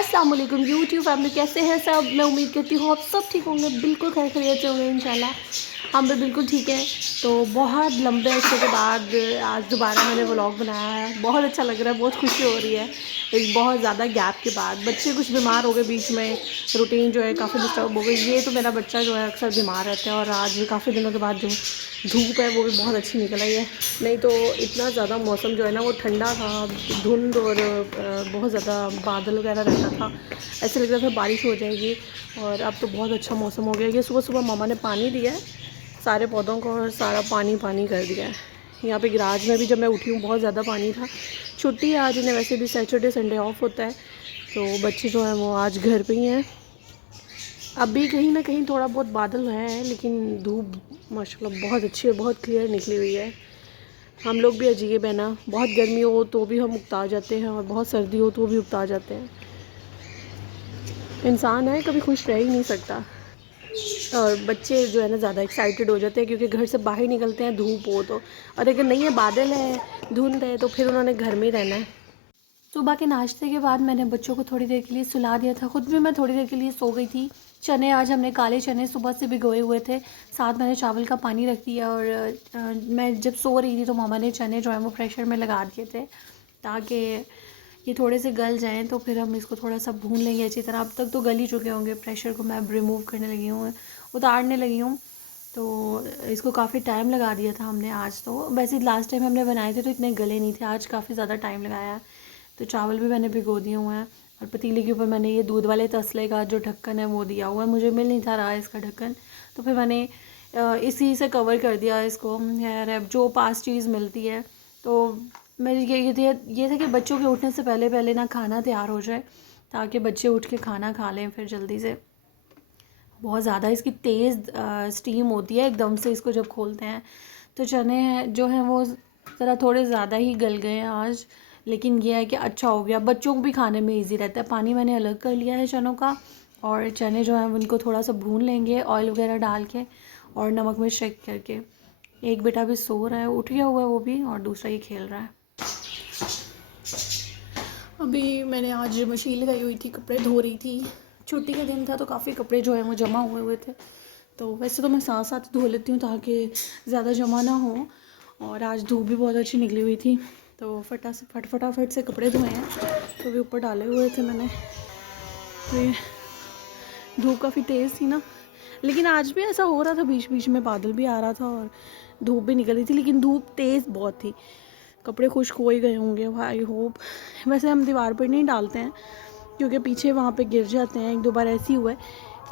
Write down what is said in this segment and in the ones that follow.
अस्सलाम वालेकुम YouTube family, कैसे हैं सब। मैं उम्मीद करती हूँ आप सब ठीक होंगे, बिल्कुल खैर खैरियत से होंगे इंशाल्लाह। हम भी बिल्कुल ठीक हैं। तो बहुत लंबे अरसे के बाद आज दोबारा मैंने व्लॉग बनाया है। बहुत अच्छा लग रहा है, बहुत खुशी हो रही है एक बहुत ज़्यादा गैप के बाद। बच्चे कुछ बीमार हो गए बीच में, रूटीन जो है काफ़ी डिस्टर्ब हो गई। ये तो मेरा बच्चा जो है अक्सर बीमार रहता है, और आज भी काफ़ी दिनों के बाद जो धूप है वो भी बहुत अच्छी निकल आई है। नहीं तो इतना ज़्यादा मौसम जो है ना वो ठंडा था, धुंध और बहुत ज़्यादा बादल वगैरह रहता था, ऐसे लग रहा था बारिश हो जाएगी। और अब तो बहुत अच्छा मौसम हो गया। ये सुबह सुबह मामा ने पानी दिया है सारे पौधों को, और सारा पानी पानी कर दिया है। यहाँ पे गैराज में भी जब मैं उठी हूँ बहुत ज़्यादा पानी था। छुट्टी है आज इन्हें, वैसे भी सैटरडे संडे ऑफ होता है, तो बच्चे जो हैं वो आज घर पे ही हैं। अभी कहीं ना कहीं थोड़ा बहुत बादल है, लेकिन धूप माशाल्लाह बहुत अच्छी है, बहुत क्लियर निकली हुई है। हम लोग भी अजीब है ना, बहुत गर्मी हो तो भी हम उकता जाते हैं, और बहुत सर्दी हो तो भी उकता जाते हैं। इंसान है, कभी खुश रह ही नहीं सकता। और बच्चे जो है ना ज़्यादा एक्साइटेड हो जाते हैं, क्योंकि घर से बाहर निकलते हैं धूप हो तो, और अगर नहीं है बादल है धुंध है तो फिर उन्होंने घर में ही रहना है। सुबह के नाश्ते के बाद मैंने बच्चों को थोड़ी देर के लिए सुला दिया था, ख़ुद भी मैं थोड़ी देर के लिए सो गई थी। चने आज हमने काले चने सुबह से भिगोए हुए थे, साथ मैंने चावल का पानी रख दिया। और मैं जब सो रही थी तो मामा ने चने जो है वो प्रेशर में लगा दिए थे, ताकि ये थोड़े से गल जाएं, तो फिर हम इसको थोड़ा सा भून लेंगे अच्छी तरह। अब तक तो गल ही चुके होंगे, प्रेशर को मैं अब रिमूव करने लगी हूँ, उतारने लगी हूँ। तो इसको काफ़ी टाइम लगा दिया था हमने आज। तो वैसे लास्ट टाइम हमने बनाए थे तो इतने गले नहीं थे, आज काफ़ी ज़्यादा टाइम लगाया है। तो चावल भी मैंने भिगो दिए हुए हैं, और पतीले के ऊपर मैंने ये दूध वाले तसले का जो ढक्कन है वो दिया हुआ है। मुझे मिल नहीं था रहा इसका ढक्कन, तो फिर मैंने इसी से कवर कर दिया इसको। यार अब जो पास चीज़ मिलती है, तो मेरी ये था कि बच्चों के उठने से पहले पहले ना खाना तैयार हो जाए, ताकि बच्चे उठ के खाना खा लें फिर जल्दी से। बहुत ज़्यादा इसकी तेज़ स्टीम होती है एकदम से इसको जब खोलते हैं। तो चने हैं जो हैं वो ज़रा थोड़े ज़्यादा ही गल गए हैं आज, लेकिन यह है कि अच्छा हो गया, बच्चों को भी खाने में इजी रहता है। पानी मैंने अलग कर लिया है चनों का, और चने जो हैं उनको थोड़ा सा भून लेंगे ऑयल वगैरह डाल के और नमक मिर्च चेक करके। एक बेटा भी सो रहा है, उठ गया हुआ है वो भी, और दूसरा ये खेल रहा है। अभी मैंने आज मशीन लगाई हुई थी, कपड़े धो रही थी। छुट्टी का दिन था तो काफ़ी कपड़े जो हैं वो जमा हुए हुए थे। तो वैसे तो मैं साथ साथ धो लेती हूँ ताकि ज़्यादा जमा ना हो, और आज धूप भी बहुत अच्छी निकली हुई थी, तो फटाफट से कपड़े धोए हैं। तो भी ऊपर डाले हुए थे मैंने। तो ये धूप काफ़ी तेज़ थी ना, लेकिन आज भी ऐसा हो रहा था, बीच बीच में बादल भी आ रहा था और धूप भी निकल रही थी, लेकिन धूप तेज़ बहुत थी। कपड़े खुश्क हो ही गए होंगे आई होप। वैसे हम दीवार पर नहीं डालते हैं, क्योंकि पीछे वहाँ पे गिर जाते हैं। एक दो बार ऐसी हुआ है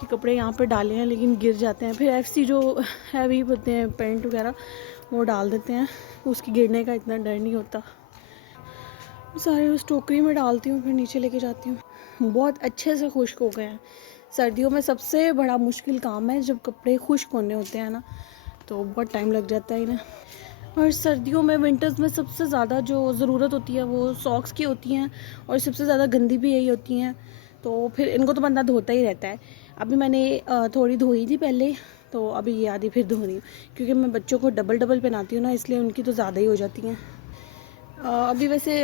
कि कपड़े यहाँ पे डाले हैं लेकिन गिर जाते हैं। फिर एफसी जो हैवी होते हैं पेंट वगैरह वो डाल देते हैं, उसकी गिरने का इतना डर नहीं होता। सारे उस टोकरी में डालती हूँ, फिर नीचे लेके जाती हूँ। बहुत अच्छे से खुश्क हो गए हैं। सर्दियों में सबसे बड़ा मुश्किल काम है जब कपड़े खुश्क होने होते हैं ना, तो बहुत टाइम लग जाता है इन्हें। और सर्दियों में विंटर्स में सबसे ज़्यादा जो ज़रूरत होती है वो सॉक्स की होती हैं, और सबसे ज़्यादा गंदी भी यही होती हैं। तो फिर इनको तो बंदा धोता ही रहता है। अभी मैंने थोड़ी धोई थी पहले, तो अभी ये आधी फिर धो रही हूँ, क्योंकि मैं बच्चों को डबल डबल पहनाती हूँ ना, इसलिए उनकी तो ज़्यादा ही हो जाती हैं। अभी वैसे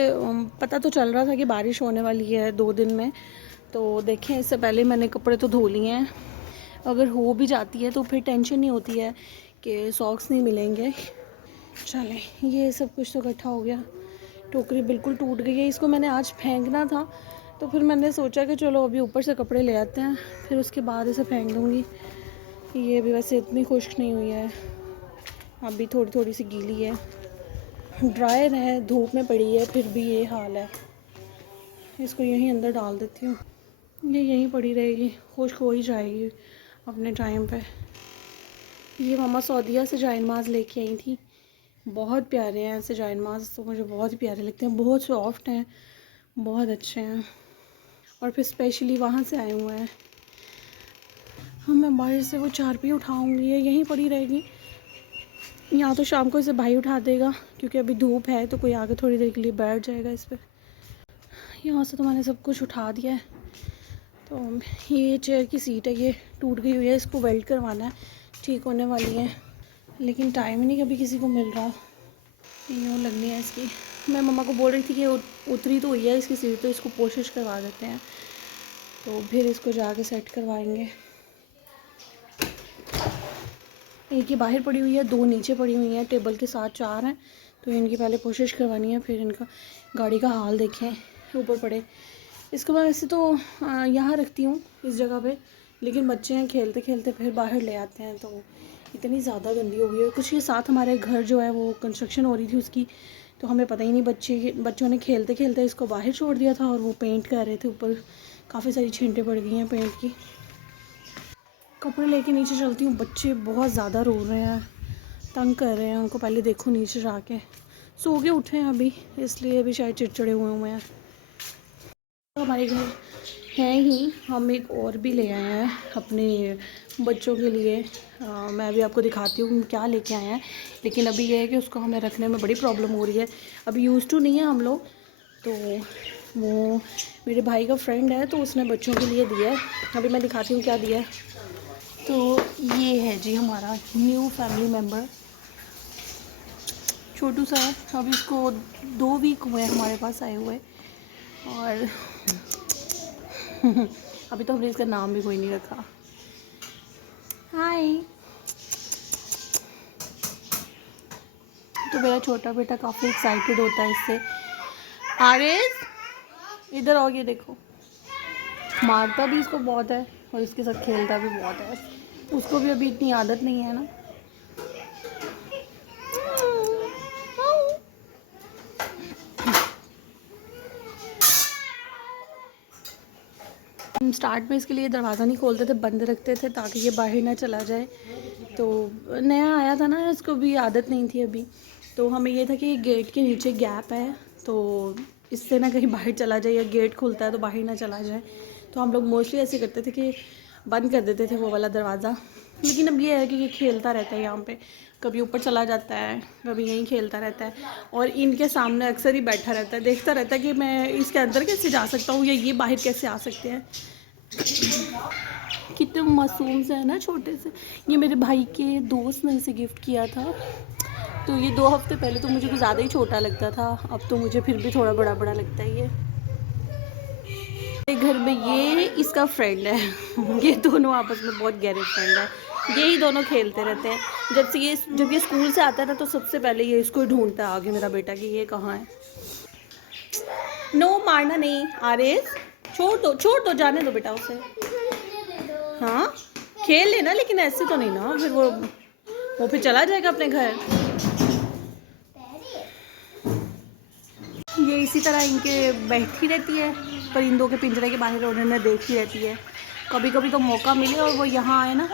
पता तो चल रहा था कि बारिश होने वाली है 2 दिन में, तो देखें इससे पहले मैंने कपड़े तो धो लिए हैं। अगर हो भी जाती है तो फिर टेंशन नहीं होती है कि सॉक्स नहीं मिलेंगे। चलें, ये सब कुछ तो इकट्ठा हो गया। टोकरी बिल्कुल टूट गई है, इसको मैंने आज फेंकना था, तो फिर मैंने सोचा कि चलो अभी ऊपर से कपड़े ले आते हैं, फिर उसके बाद इसे फेंक दूँगी। ये भी वैसे इतनी खुश्क नहीं हुई है, अभी थोड़ी थोड़ी सी गीली है। ड्रायर है, धूप में पड़ी है, फिर भी ये हाल है। इसको यहीं अंदर डाल देती हूँ, ये यहीं पड़ी रहेगी, खुश्क हो ही जाएगी अपने टाइम पे। ये मम्मा सऊदीया से जायनमाज़ लेके आई थी, बहुत प्यारे हैं ऐसे जायनमाज़, तो मुझे बहुत ही प्यारे लगते हैं, बहुत सॉफ्ट हैं, बहुत अच्छे हैं। और फिर स्पेशली वहाँ से आए हुए हैं। हाँ, मैं बाहर से वो चारपाई उठाऊँगी, ये यहीं पड़ी रहेगी, या तो शाम को इसे भाई उठा देगा, क्योंकि अभी धूप है तो कोई आगे थोड़ी देर के लिए बैठ जाएगा इस पर। यहाँ से तो मैंने सब कुछ उठा दिया है। तो ये चेयर की सीट है, ये टूट गई हुई है, इसको वेल्ड करवाना है, ठीक होने वाली है, लेकिन टाइम ही नहीं कभी किसी को मिल रहा। यूँ लगनी है इसकी। मैं मम्मा को बोल रही थी कि उतरी तो हुई है इसकी सीट, तो इसको पोलिश करवा देते हैं। तो फिर इसको जाके सेट करवाएंगे। एक ही बाहर पड़ी हुई है, 2 नीचे पड़ी हुई हैं, टेबल के साथ 4 हैं। तो इनकी पहले कोशिश करवानी है, फिर इनका गाड़ी का हाल देखें ऊपर पड़े। इसको मैं वैसे तो यहाँ रखती हूँ इस जगह पे, लेकिन बच्चे हैं खेलते खेलते फिर बाहर ले आते हैं, तो इतनी ज़्यादा गंदी हो गई है। कुछ ये साथ हमारे घर जो है वो कंस्ट्रक्शन हो रही थी उसकी, तो हमें पता ही नहीं, बच्चों ने खेलते खेलते इसको बाहर छोड़ दिया था और वो पेंट कर रहे थे ऊपर, काफ़ी सारी छींटे पड़ गई हैं पेंट की। कपड़े लेके नीचे चलती हूँ, बच्चे बहुत ज़्यादा रो रहे हैं, तंग कर रहे हैं, उनको पहले देखो नीचे जाके। सो के उठे हैं अभी, इसलिए अभी शायद चिड़चिड़े हुए हैं। तो हमारे घर हैं ही, हम एक और भी ले आए हैं अपने बच्चों के लिए। मैं अभी आपको दिखाती हूँ क्या लेके आए हैं, लेकिन अभी ये है कि उसको हमें रखने में बड़ी प्रॉब्लम हो रही है। अभी यूज़ टू नहीं है हम लोग, तो वो मेरे भाई का फ्रेंड है, तो उसने बच्चों के लिए दिया है। अभी मैं दिखाती हूँ क्या दिया है। तो ये है जी हमारा न्यू फैमिली मेम्बर, छोटू सा है। अभी इसको 2 वीक हुए हैं हमारे पास आए हुए, और अभी तो हमने इसका नाम भी कोई नहीं रखा। हाय। तो मेरा छोटा बेटा काफ़ी एक्साइटेड होता है इससे। आरिस इधर आओ, ये देखो, मारता भी इसको बहुत है और इसके साथ खेलता भी बहुत है। उसको भी अभी इतनी आदत नहीं है ना। हम स्टार्ट में इसके लिए दरवाज़ा नहीं खोलते थे, बंद रखते थे ताकि ये बाहर ना चला जाए। तो नया आया था ना, इसको भी आदत नहीं थी अभी, तो हमें ये था कि गेट के नीचे गैप है, तो इससे ना कहीं बाहर चला जाए, या गेट खुलता है तो बाहर ना चला जाए। तो हम लोग मोस्टली ऐसे करते थे कि बंद कर देते थे वो वाला दरवाज़ा। लेकिन अब ये है कि ये खेलता रहता है यहाँ पे, कभी ऊपर चला जाता है, कभी यहीं खेलता रहता है, और इनके सामने अक्सर ही बैठा रहता है, देखता रहता है कि मैं इसके अंदर कैसे जा सकता हूँ या ये बाहर कैसे आ सकते हैं। कितने मासूम से है ना, छोटे से। ये मेरे भाई के दोस्त ने इसे गिफ्ट किया था, तो ये 2 हफ्ते पहले तो मुझे कुछ ज़्यादा ही छोटा लगता था, अब तो मुझे फिर भी थोड़ा बड़ा बड़ा लगता है ये। घर में ये इसका फ्रेंड है। ये दोनों आपस में बहुत गहरे फ्रेंड है, यही दोनों खेलते रहते हैं। जब ये स्कूल से आता है ना, तो सबसे पहले ये इसको ढूंढता है आगे, मेरा बेटा, कि ये कहाँ है। नो, मारना नहीं आरिस, छोड़ दो, जाने दो बेटा उसे। हाँ खेल लेना, लेकिन ऐसे तो नहीं ना, फिर वो फिर चला जाएगा अपने घर। ये इसी तरह इनके बैठी रहती है परिंदों के पिंजरे के बाहर, उन्हें देखती रहती है। कभी कभी तो मौका मिले और वो यहाँ आए ना,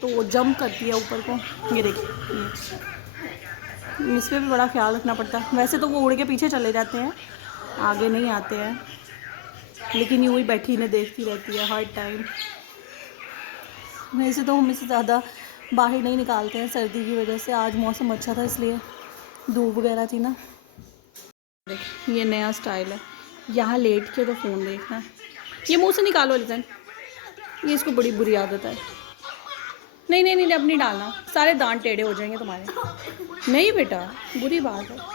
तो वो जंप करती है ऊपर को। ये देखिए, इस पर भी बड़ा ख्याल रखना पड़ता है। वैसे तो वो उड़ के पीछे चले जाते हैं, आगे नहीं आते हैं, लेकिन यूँ ही बैठी इन्हें देखती रहती है हर टाइम। वैसे तो हम इससे ज़्यादा बाहर नहीं निकालते हैं सर्दी की वजह से। आज मौसम अच्छा था इसलिए, धूप वगैरह थी ना। ये नया स्टाइल है, यहाँ लेट के तो फ़ोन देखना है। ये मुंह से निकालो लिजन, ये इसको बड़ी बुरी आदत है। नहीं नहीं नहीं, अब नहीं डालना, सारे दांत टेढ़े हो जाएंगे तुम्हारे। नहीं बेटा, बुरी बात है।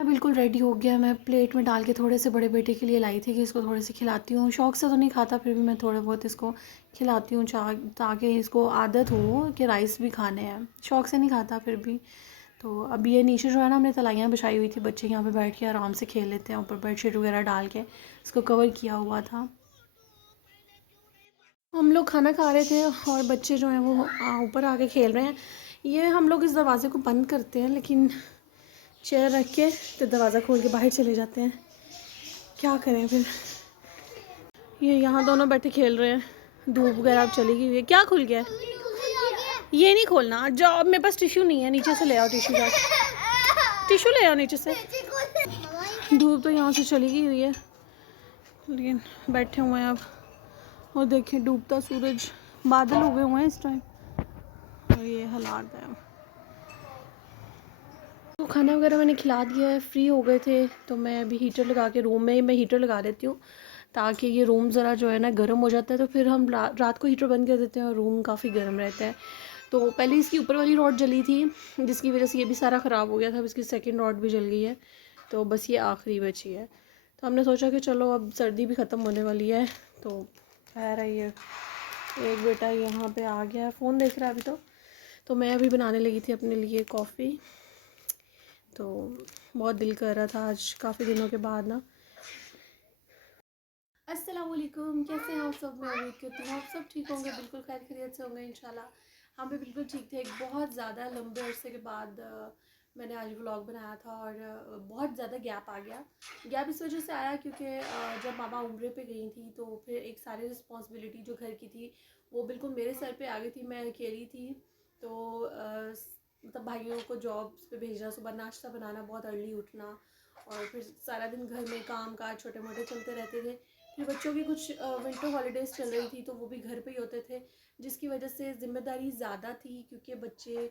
बिल्कुल रेडी हो गया, मैं प्लेट में डाल के थोड़े से बड़े बेटे के लिए लाई थी कि इसको थोड़े से खिलाती हूँ। शौक से तो नहीं खाता, फिर भी मैं थोड़े बहुत इसको खिलाती हूँ, ताकि इसको आदत हो कि राइस भी खाने हैं। शौक से नहीं खाता फिर भी। तो अभी ये नीचे जो है ना, हमने तलाइयाँ बिछाई हुई थी, बच्चे यहाँ पे बैठ के आराम से खेल लेते हैं, ऊपर बेडशीट वगैरह डाल के इसको कवर किया हुआ था। हम लोग खाना खा रहे थे और बच्चे जो हैं वो ऊपर आके खेल रहे हैं। ये हम लोग इस दरवाज़े को बंद करते हैं, लेकिन चेयर रख के तो दरवाज़ा खोल के बाहर चले जाते हैं, क्या करें फिर। ये यहाँ दोनों बैठे खेल रहे हैं, धूप वगैरह अब चली गई है। क्या खुल गया है? ये नहीं खोलना, जाओ, अब मेरे पास टिश्यू नहीं है, नीचे से ले आओ टिश्यू, जा टिश्यू ले आओ नीचे से। धूप तो यहाँ से चली गई हुई है, लेकिन बैठे हुए हैं अब, और देखिए डूबता सूरज, बादल हो गए हुए हैं इस टाइम, और ये हालात है। तो खाना वगैरह मैंने खिला दिया है, फ्री हो गए थे, तो मैं अभी हीटर लगा के रूम में ही मैं हीटर लगा देती हूँ, ताकि ये रूम ज़रा जो है ना गर्म हो जाता है, तो फिर हम रात को हीटर बंद कर देते हैं और रूम काफ़ी गर्म रहता है। तो पहले इसकी ऊपर वाली रॉड जली थी, जिसकी वजह से ये भी सारा ख़राब हो गया था, अब इसकी सेकंड रॉड भी जल गई है, तो बस ये आखिरी बची है। तो हमने सोचा कि चलो अब सर्दी भी ख़त्म होने वाली है, तो खैर है ये एक बेटा यहाँ पे आ गया, फ़ोन देख रहा है अभी। तो मैं अभी बनाने लगी थी अपने लिए कॉफ़ी। तो बहुत दिल कर रहा था आज काफ़ी दिनों के बाद ना। अस्सलाम वालेकुम, कैसे हैं आप सब? मैं उम्मीद करती हूँ आप सब ठीक होंगे, बिल्कुल खैर खैरियत से होंगे इंशाल्लाह। हम भी बिल्कुल ठीक थे। एक बहुत ज़्यादा लंबे अरसे के बाद मैंने आज व्लॉग बनाया था और बहुत ज़्यादा गैप आ गया। गैप इस वजह से आया क्योंकि जब मामा उम्रे पे गई थी तो फिर एक सारी रिस्पॉन्सिबिलिटी जो घर की थी वो बिल्कुल मेरे सर पे आ गई थी। मैं अकेली थी, तो मतलब भाइयों को जॉब्स पे भेजना, सुबह नाश्ता बनाना, बहुत अर्ली उठना और फिर सारा दिन घर में काम काज छोटे मोटे चलते रहते थे। फिर बच्चों की कुछ विंटर हॉलीडेज़ चल रही थी तो वो भी घर पे ही होते थे, जिसकी वजह से ज़िम्मेदारी ज़्यादा थी क्योंकि बच्चे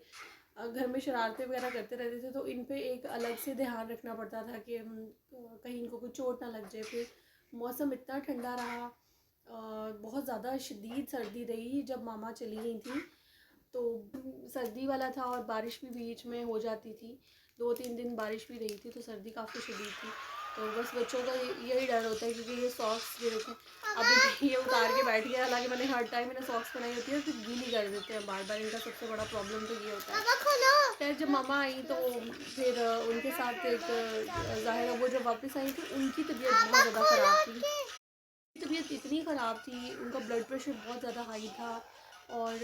घर में शरारतें वगैरह करते रहते थे। तो इन पे एक अलग से ध्यान रखना पड़ता था कि कहीं इनको कुछ चोट ना लग जाए। फिर मौसम इतना ठंडा रहा, बहुत ज़्यादा शदीद सर्दी रही जब मामा चली गई थी। तो सर्दी वाला था और बारिश भी बीच में हो जाती थी, 2-3 दिन बारिश भी रही थी, तो सर्दी काफ़ी शदीद थी। तो बस बच्चों का यही डर होता है क्योंकि ये सॉक्स ये देखें अभी ये उतार के बैठ गया, हालांकि मैंने हर टाइम इन्हें सॉक्स पहनाई होती है, फिर गीली कर देते हैं बार बार। इनका सबसे बड़ा प्रॉब्लम तो ये होता है। खैर जब मामा आई तो फिर उनके साथ एक ज़ाहिर है वो जब वापस आई तो उनकी तबीयत बहुत ज़्यादा ख़राब थी। तबीयत इतनी ख़राब थी, उनका ब्लड प्रेशर बहुत ज़्यादा हाई था और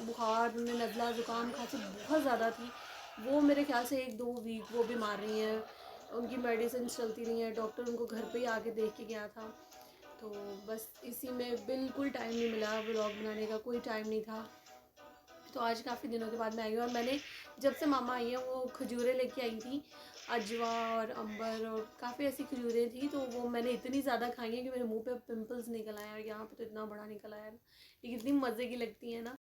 बुखार, उन्हें नज़ला ज़ुकाम खांसी बहुत ज़्यादा थी। वो मेरे ख्याल से 1-2 वीक वो बीमार रही हैं, उनकी मेडिसिन चलती रही हैं, डॉक्टर उनको घर पे ही आके देख के गया था। तो बस इसी में बिल्कुल टाइम नहीं मिला, व्लॉग बनाने का कोई टाइम नहीं था। तो आज काफ़ी दिनों के बाद मैं आई हूँ और मैंने जब से मामा आई हैं वो खजूरें लेके आई थी, अजवा और अंबर और काफ़ी ऐसी खजूरें थी। तो वो मैंने इतनी ज़्यादा खाई हैं कि मेरे मुंह पे पिंपल्स निकल आए और यहाँ पे तो इतना बड़ा निकल आया है, ये कितनी मज़े की लगती है ना।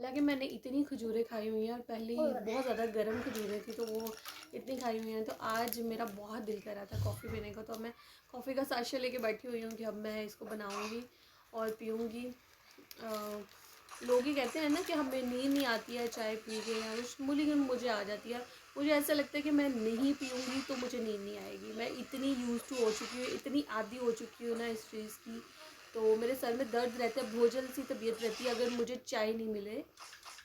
हालांकि मैंने इतनी खजूरें खाई हुई हैं और पहले ही बहुत ज़्यादा गर्म खजूरें थी तो वो इतनी खाई हुई हैं। तो आज मेरा बहुत दिल कर रहा था कॉफ़ी पीने का, तो मैं कॉफ़ी का साशा लेके बैठी हुई हूँ कि अब मैं इसको बनाऊँगी और पीऊँगी। लोग ही कहते हैं ना कि हमें नींद नहीं आती है चाय पी के या कुछ, लेकिन मुझे आ जाती है। मुझे ऐसा लगता है कि मैं नहीं पीऊँगी तो मुझे नींद नहीं आएगी। मैं इतनी यूज़ टू हो चुकी हूँ, इतनी आदी हो चुकी हूँ ना इस चीज़ की। तो मेरे सर में दर्द रहता है, भोजन सी तबीयत रहती है अगर मुझे चाय नहीं मिले,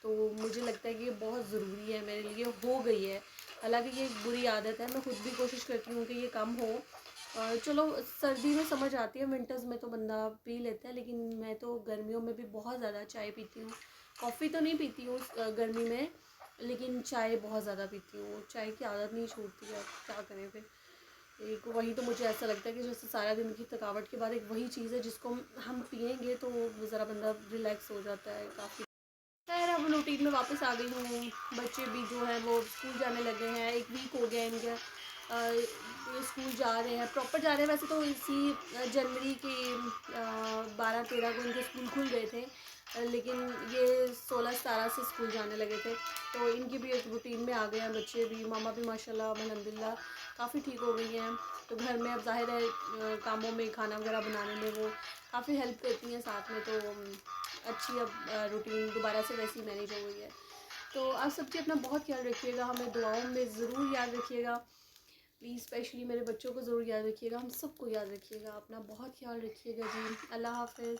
तो मुझे लगता है कि ये बहुत ज़रूरी है मेरे लिए, हो गई है। हालांकि ये एक बुरी आदत है, मैं खुद भी कोशिश करती हूँ कि ये कम हो। चलो सर्दी में समझ आती है, विंटर्स में तो बंदा पी लेता है, लेकिन मैं तो गर्मियों में भी बहुत ज़्यादा चाय पीती हूँ। कॉफ़ी तो नहीं पीती हूँ गर्मी में, लेकिन चाय बहुत ज़्यादा पीती हूँ। चाय की आदत नहीं छूटती है, क्या करें फिर। एक वही तो मुझे ऐसा लगता है कि जैसे सारा दिन की थकावट के बाद एक वही चीज़ है जिसको हम पियेंगे तो ज़रा बंदा रिलैक्स हो जाता है काफ़ी। खैर अब रूटीन में वापस आ गई हूँ। बच्चे भी जो हैं वो स्कूल जाने लगे हैं, 1 वीक हो गया इनका ये स्कूल जा रहे हैं, प्रॉपर जा रहे हैं। वैसे तो इसी जनवरी के 12-13 को इनके स्कूल खुल गए थे, लेकिन ये 16-17 से स्कूल जाने लगे थे। तो इनकी भी एक रूटीन में आ गए हैं बच्चे भी। मामा भी माशाल्लाह अल्हम्दुलिल्लाह काफ़ी ठीक हो गई हैं। तो घर में अब ज़ाहिर है कामों में, खाना वगैरह बनाने में वो काफ़ी हेल्प करती हैं साथ में। तो अच्छी अब रूटीन दोबारा से वैसी मैनेज हो गई है। तो आप सबकी अपना बहुत ख्याल रखिएगा, हमें दुआओं में ज़रूर याद रखिएगा प्लीज़। स्पेशली मेरे बच्चों को ज़रूर याद रखिएगा, हम सबको याद रखिएगा, अपना बहुत ख्याल रखिएगा जी। अल्लाह हाफ़िज़।